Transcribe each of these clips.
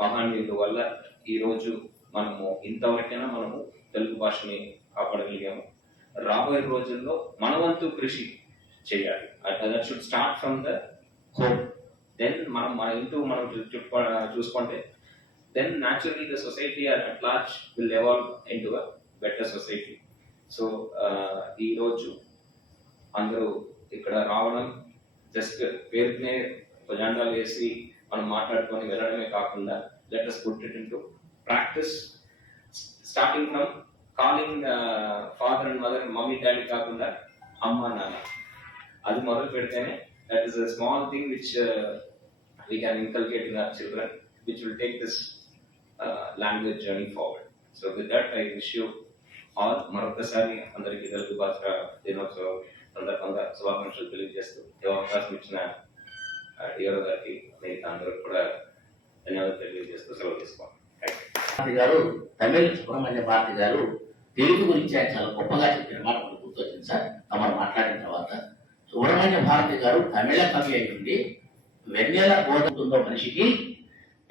మహానీయుల వల్ల ఈరోజు మనము ఇంతవరకైనా మనము తెలుగు భాషని కాపాడగలిగాము. రాబోయే రోజుల్లో మన వంతు కృషి చేయాలి. That should start from the home then మనం మన ఇంటూ మనం చూ- చూసుకుంటే then naturally the society at large will evolve into better society so ఈరోజు అందరూ ఇక్కడ రావడం జస్ట్ పేరునే జెండాలు వేసి మనం మాట్లాడుకొని వెళ్ళడమే కాకుండా let us put it into practice starting from calling father and mother mummy daddy కాకుండా అమ్మ నాన్న. అది మొదలు పెడితేనే that is a small thing which we can inculcate in our children which will take this language journey forward so with that I wish you all మరొకసారి అందరికీ తెలుగు భాష దినోత్సవం సందర్భంగా శుభాకాంక్షలు తెలియజేస్తూ ఈ అవకాశం ఇచ్చిన డిఆర్ఓ గారికి మిగతా అందరూ కూడా ధన్యవాదాలు తెలియజేస్తూ సెలవు తీసుకోండి గారు తమిళ సుబ్రహ్మణ్య భారతి గారు తెలుగు గురించి ఆయన చాలా గొప్పగా చెప్పిన మాట మనకు గుర్తొచ్చింది సార్. తమరు మాట్లాడిన తర్వాత సుబ్రహ్మణ్య భారతి గారు తమిళ కవి అయి ఉండి వెన్నెల గోడుతుందో మనిషికి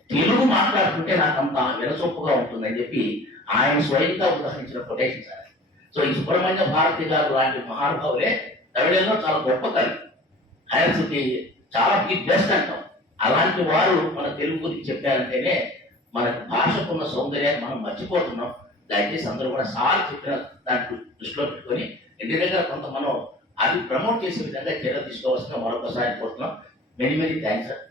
తెలుగు మాట్లాడుతుంటే నాకు అంత వినసొప్పుగా ఉంటుందని చెప్పి ఆయన స్వయంగా ఉదాహరించిన కొటేషన్ సార్. సో ఈ సుబ్రహ్మణ్య భారతి గారు లాంటి మహానుభావులే తమిళంలో చాలా గొప్ప కవి. ఆయనకి చాలా ది బెస్ట్ అంటాం. అలాంటి వారు మన తెలుగు గురించి చెప్పారంటేనే మన భాషకున్న సౌందర్యాన్ని మనం మర్చిపోతున్నాం. దయచేసి అందరూ కూడా సార్ చెప్పిన దాన్ని దృష్టిలో పెట్టుకొని ఇంటి దగ్గర కొంత మనం అది ప్రమోట్ చేసే విధంగా చర్యలు తీసుకోవాల్సిన మరొకసారి కోరుతున్నాం. Many many thanks sir